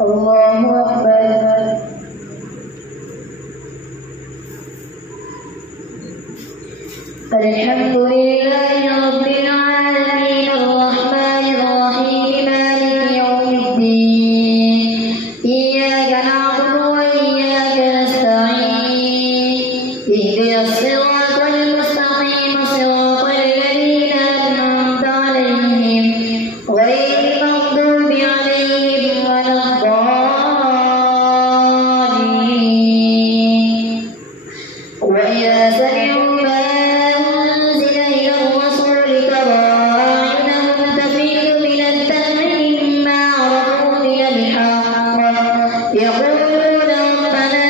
الله أكبر. الحمد لله رب العالمين الرحمن الرحيم مالك يوم الدين إياك نعبد وإياك نستعين اهدنا الصراط المستقيم صراط الذين أنعمت عليهم غير المغضوب عليهم ولا الضالين. وإذا سمعوا يقولون ربنا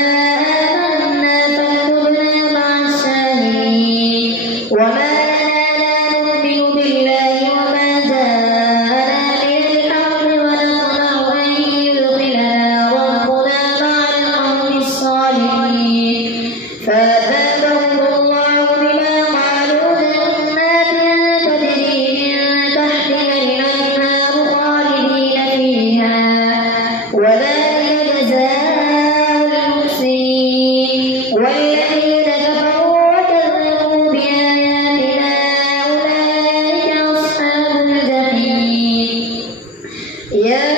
آمنا فاكتبنا مع الشاهدين وما لنا لا نؤمن بالله وما جاءنا من الحق ونطمع أن يدخلنا ربنا مع القوم الصالحين فأثابهم الله بما قالوا جنات تجري من تحتها الأنهار خالدين فيها وذلك جزاء المحسنين. والذين كفروا وكذبوا بآياتنا أولئك أصحاب الجحيم. يا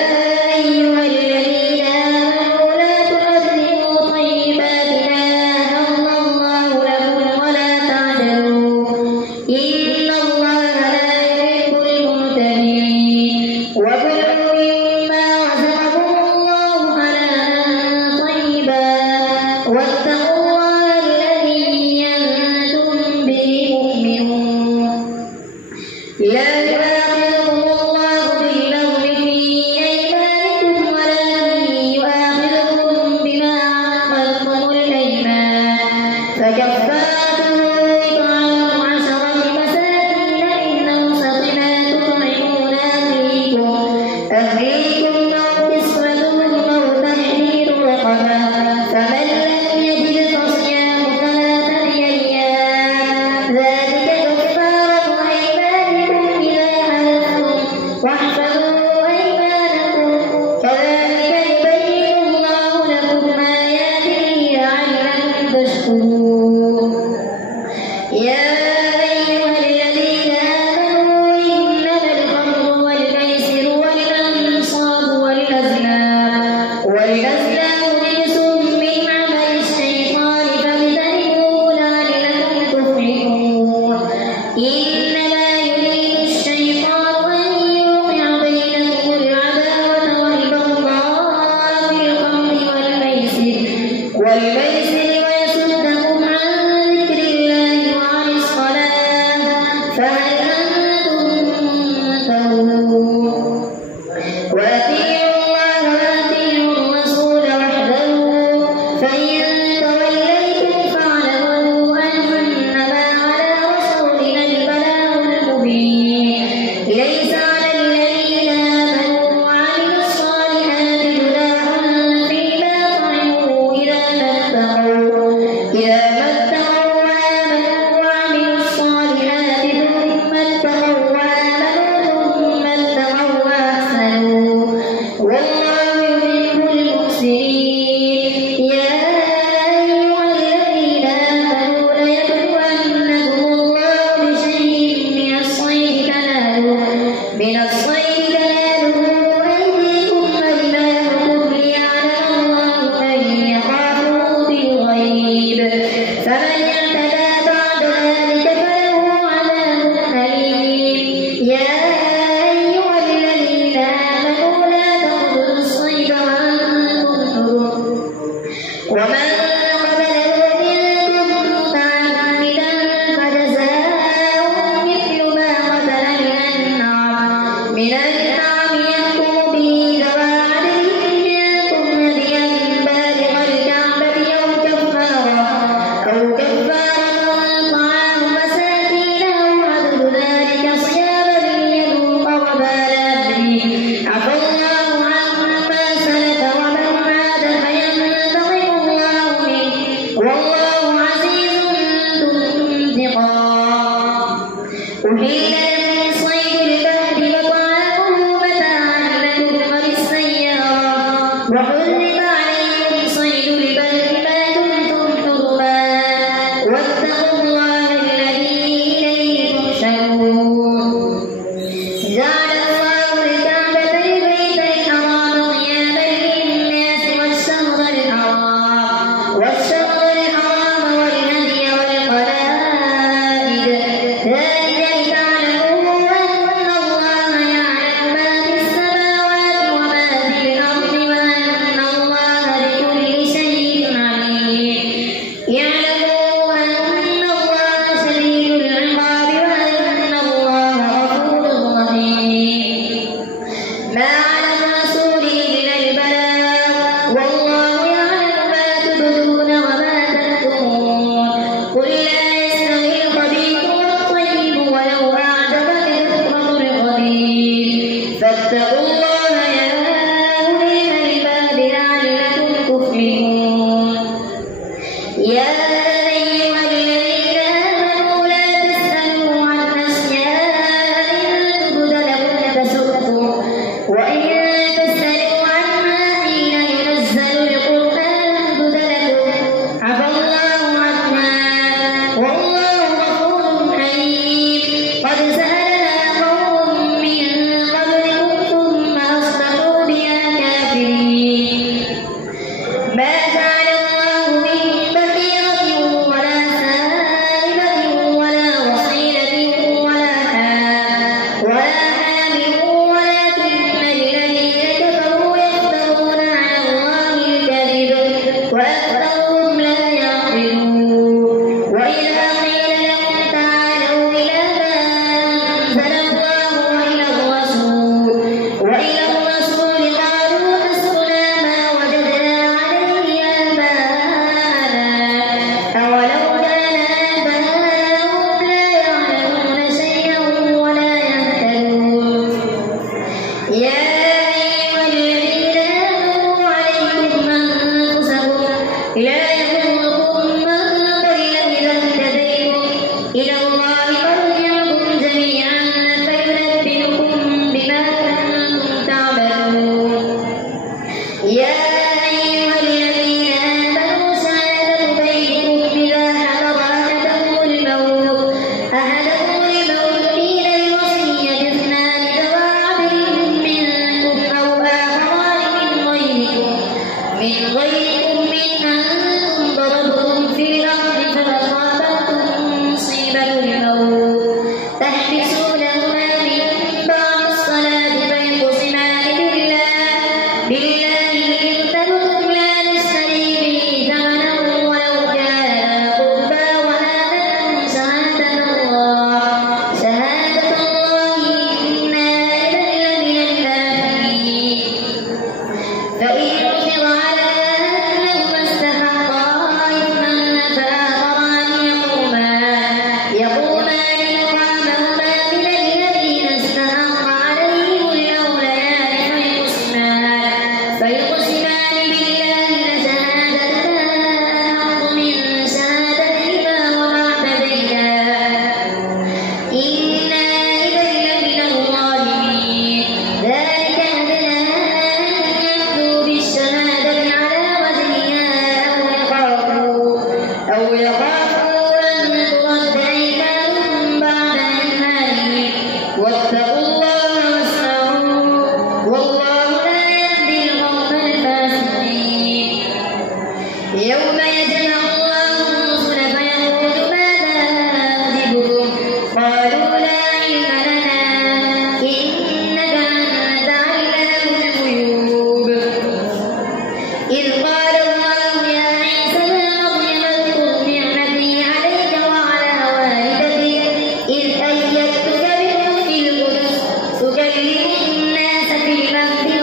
أيها الذين آمنوا لا تحرموا طيبات ما أحل الله لكم ولا تعتدوا إن الله لا يحب المعتدين. وكلوا مما رزقكم الله حلالا طيبا واتقوا الله الذي أنتم به مؤمنون. لا يؤاخذكم الله باللغو في أيمانكم ما على الرسول إلا البلاغ والله يعلم ما تبدون وما تكتمون قل لا يستوي الخبيث والطيب ولو أعجبك كثرة الخبيث فاتقوا الله يا أولي الألباب لعلكم تفلحون يا أيها الذين آمنوا لا تسألوا عن أشياء إن تبد لكم تسؤكم وإن تسألوا عنها حين ينزل القرآن تبد لكم عفى الله عنها والله غفور حليم قد سألنا قوم من قبلكم ثم أصبحوا بها كافرين ما جعل الله من بحيرة ولا سائبة ولا وصيلة ولا حام ولكن الذين كفروا يفترون على الله الكذب وأكثرهم لا يعقلون وإذا قيل لهم تعالوا إلى ما أنزل الله وإلى الرسول قالوا حسبنا ما وجدنا عليه آباءنا أولو كان آباؤهم لا يعلمون شيئا ولا يهتدون يا أيها الذين آمنوا عليكم أنفسكم لا يضركم من ضل إذا اهتديتم إلى الله مرجعكم جميعا فينبئكم بما كنتم تعملون يا أيها الذين آمنوا شهادة بينكم إذا حضر أحدكم الموت حين الوصية اثنان ذوى عدل منكم أو آخران من غيركم من أنتم ضربتم في الأرض فأصابتكم مصيبة الموت تحبسونهما من بعد الصلاة فيقسمان بالله إن ارتبتم لا نشتري به ثمنا ولو كان ذا قربى وآتاكم شهادة الله إنا إذا لمن الكافرين فإن عثر على أنهما استحقا إثما فآخران يقومان مقامهما من الذين استحق عليهم الأوليان فيقسمان بالله لشهادتنا أحق من شهادتهما وما اعتدينا إنا إذا لمن الظالمين ذلك أدنى أن يأتوا بالشهادة على وجهها أو يخافوا أن ترد أيمان بعد أيمانهم واتقوا الله واسمعوا والله لا يهدي القوم الفاسقين يوم يجمع الله الرسل فيقول ماذا أجبتم قالوا لا علم لنا إنك أنت علام الغيوب إذ قال الله يا عيسى ابن مريم اذكر نعمتي عليك وعلى والدتك إذ أيدتك بروح القدس تكلم الناس في المهد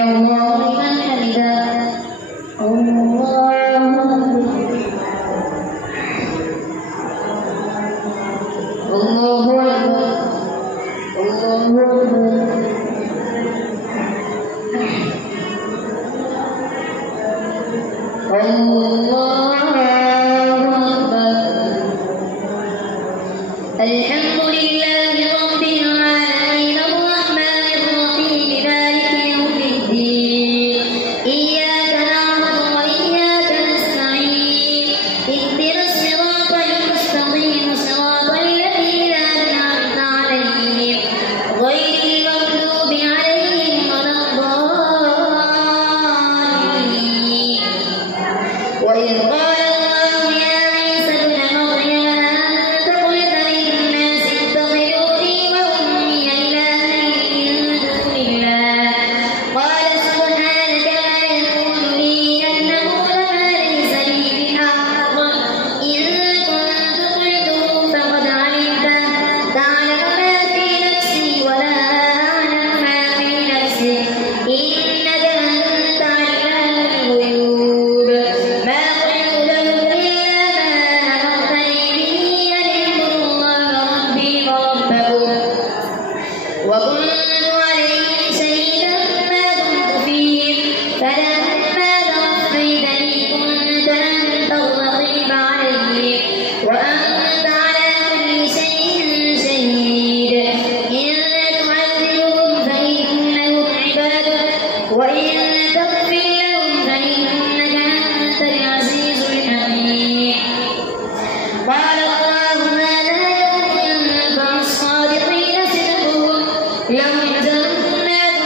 سمع الله لمن حمده. الله أكبر. الله الحمد لله رب العالمين الرحمن الرحيم مالك يوم الدين إياك نعبد وإياك نستعين اهدنا الصراط المستقيم صراط الذين أنعمت عليهم غير المغضوب عليهم ولا الضالين. وإذ قال الله يا عيسى ابن مريم أنت قلت للناس اتخذوني وأمي إلهين من دون الله قال سبحانك ما يكون لي أن أقول ما ليس لي بحق إن كنت قلته فقد علمته تعلم ما في نفسي ولا أعلم ما في نفسك إنك أنت علام الغيوب. ما قلت لهم إلا ما أمرتني به أن اعبدوا الله ربي وربكم وكنت عليهم شهيدا ما دمت فيهم فلما توفيتني كنت أنت الرقيب عليهم وأنت على كل شيء شهيد. إن تعذبهم فإنهم عبادك وإن تغفر لهم فإنك أنت العزيز الحكيم. قال الله هذا يوم ينفع الصادقين صدقهم لهم جنات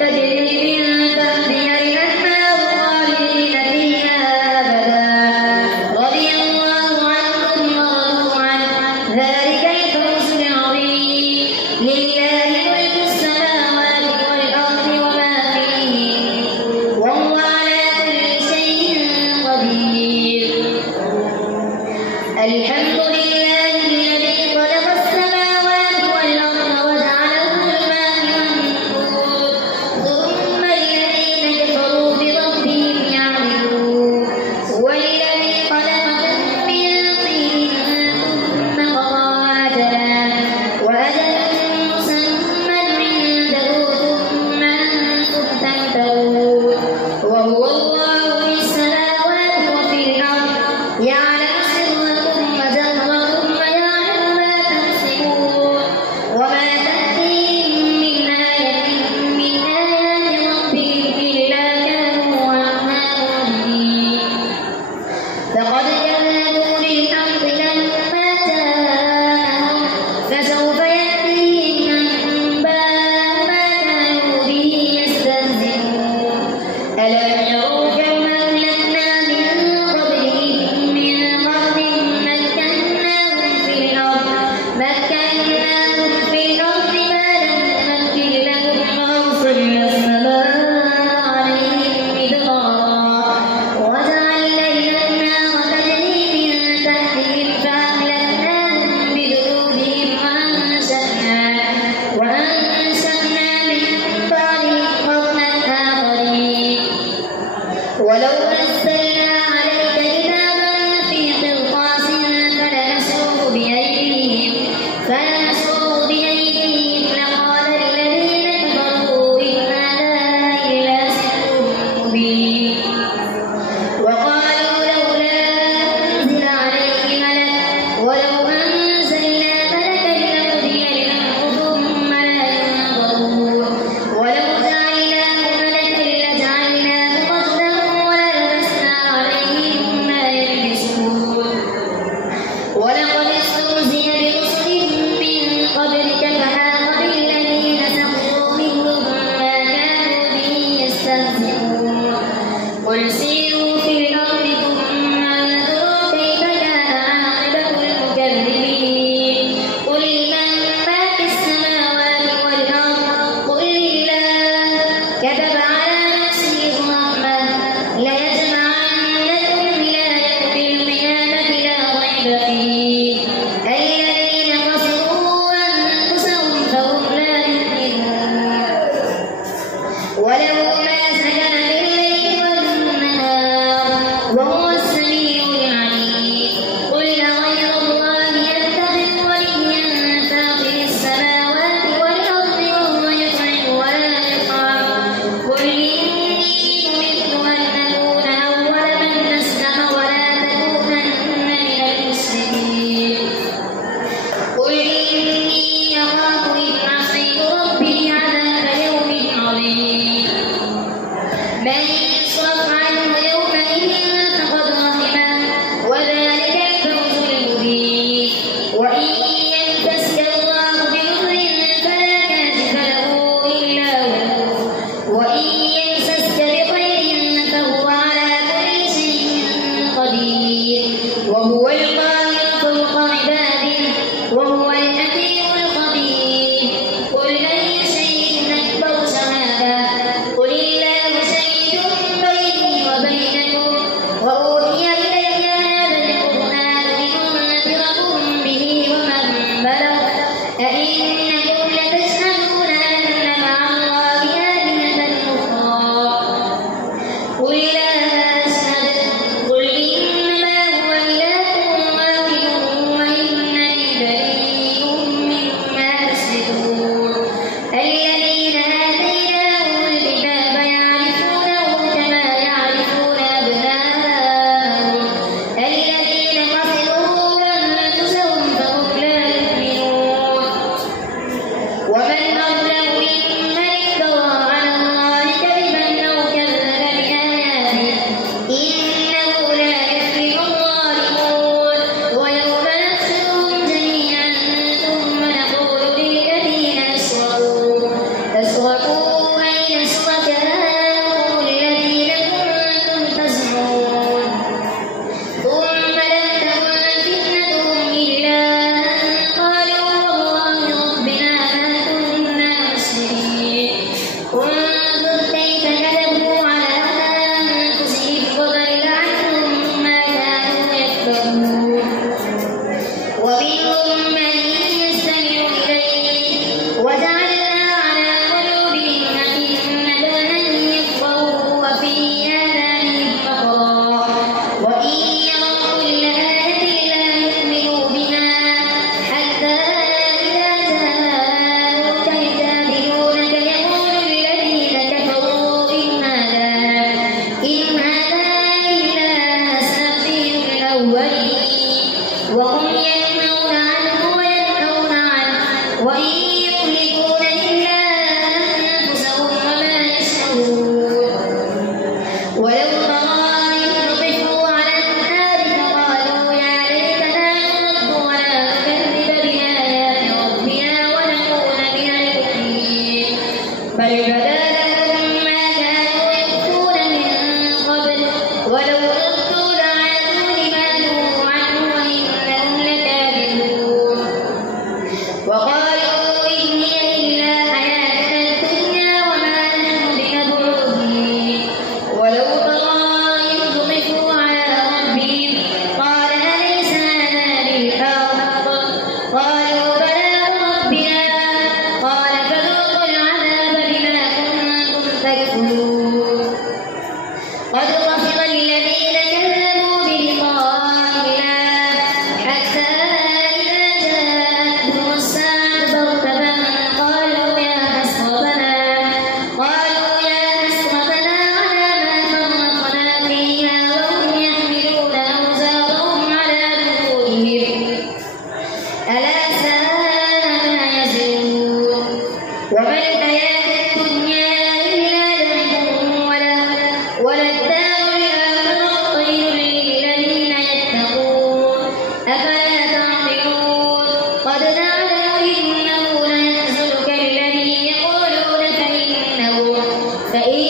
تجري من تحتها الأنهار خالدين فيها أبدا رضي الله عنهم ورضوا عنه ذلك الفوز العظيم. لله ملك السماوات والأرض وما فيهن وهو على كل شيء قدير. الحمد لله الذي خلق السماوات والأرض وجعل الظلمات والنور ثم الذين كفروا بربهم يعدلون. هو الذي خلقكم من طين ثم قضى أجلا وأجل مسمى عنده ثم أنتم تمترون. وهو الله في السماوات وفي الأرض يعلم سركم وجهركم ويعلم ما تكسبون وما تأتيهم من آية من آيات ربهم إلا كانوا عنها معرضين. فقد كذبوا بالحق لما جاءهم فسوف يأتيهم أنباء ما كانوا به يستهزئون. ألم يروا كم أهلكنا من قبلهم من قرن مكناهم في الأرض ما لم نمكن لكم وأرسلنا السماء عليهم مدرارا وجعلنا الأنهار تجري من تحتهم فأهلكناهم بذنوبهم وأنشأنا من بعدهم قرنا آخرين. ولو نزلنا عليك كتابا في قرطاس فلمسوه بأيديهم لقال الذين كفروا إن هذا إلا سحر مبين. وقالوا لولا أنزل عليه ملك ولو أنزلنا ملكا لقضي الأمر ثم لا ينظرون. ولو جعلناه ملكا لجعلناه رجلا وللبسنا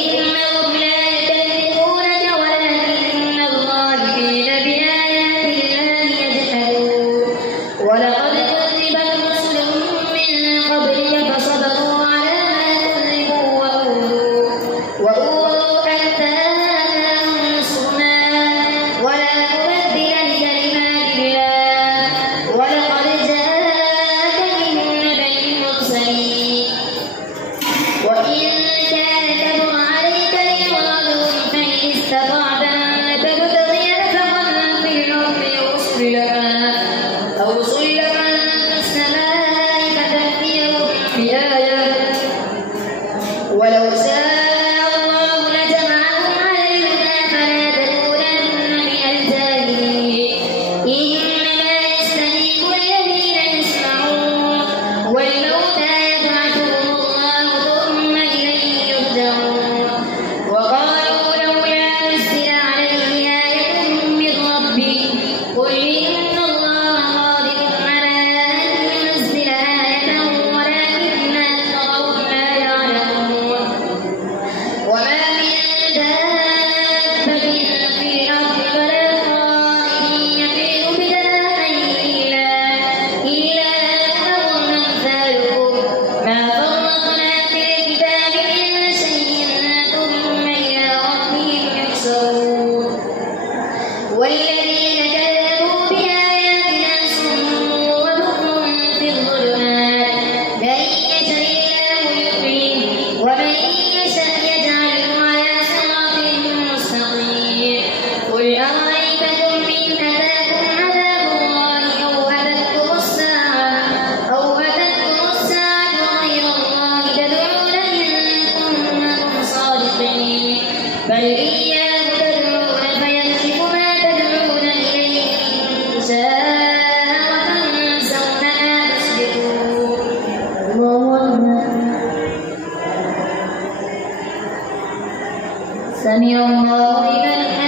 إنهم لا يكذبونك ولكن الظالمين بآيات الله يجحدون ولقد كذبت رسل من قبلك فصبروا على ما كذبوا وأوذوا حتى أتاهم نصرنا ولا مبدل لكلمات الله ولقد جاءك من نبأ المرسلين وإن كان كبر عليك إخراجهم فإن استطعت أن تبتغي نفقا في الأرض أو سلما في السماء فتأتيهم بآية ولو شاء الله لجمعهم على الهدى فلا تكونن من الجاهلين إنما يستجيب الذين يسمعون والموتى يبعثهم الله ثم إليه يرجعون وقالوا لولا نزل عليه آية من ربه قل إن الله قادر على أن ينزل آية ولكن أكثرهم لا يعلمون وما من دابة في الأرض ولا طائر يطير بجناحيه إلا أمم أمثالكم ما فرطنا في الكتاب من شيء ثم إلى ربهم يحشرون والذين كذبوا بآياتنا صم وبكم في الظلمات من يشاء الله يضلله ومن يشاء يجعله على صراط مستقيم قل أرأيتكم إن أتاكم عذاب الله أو أتتكم الساعة غير الله تدعون إن كنتم صادقين بل إياه تدعون فيكشف ما تدعون إليه إن شاء وتنسون ما تشركون سمع الله لمن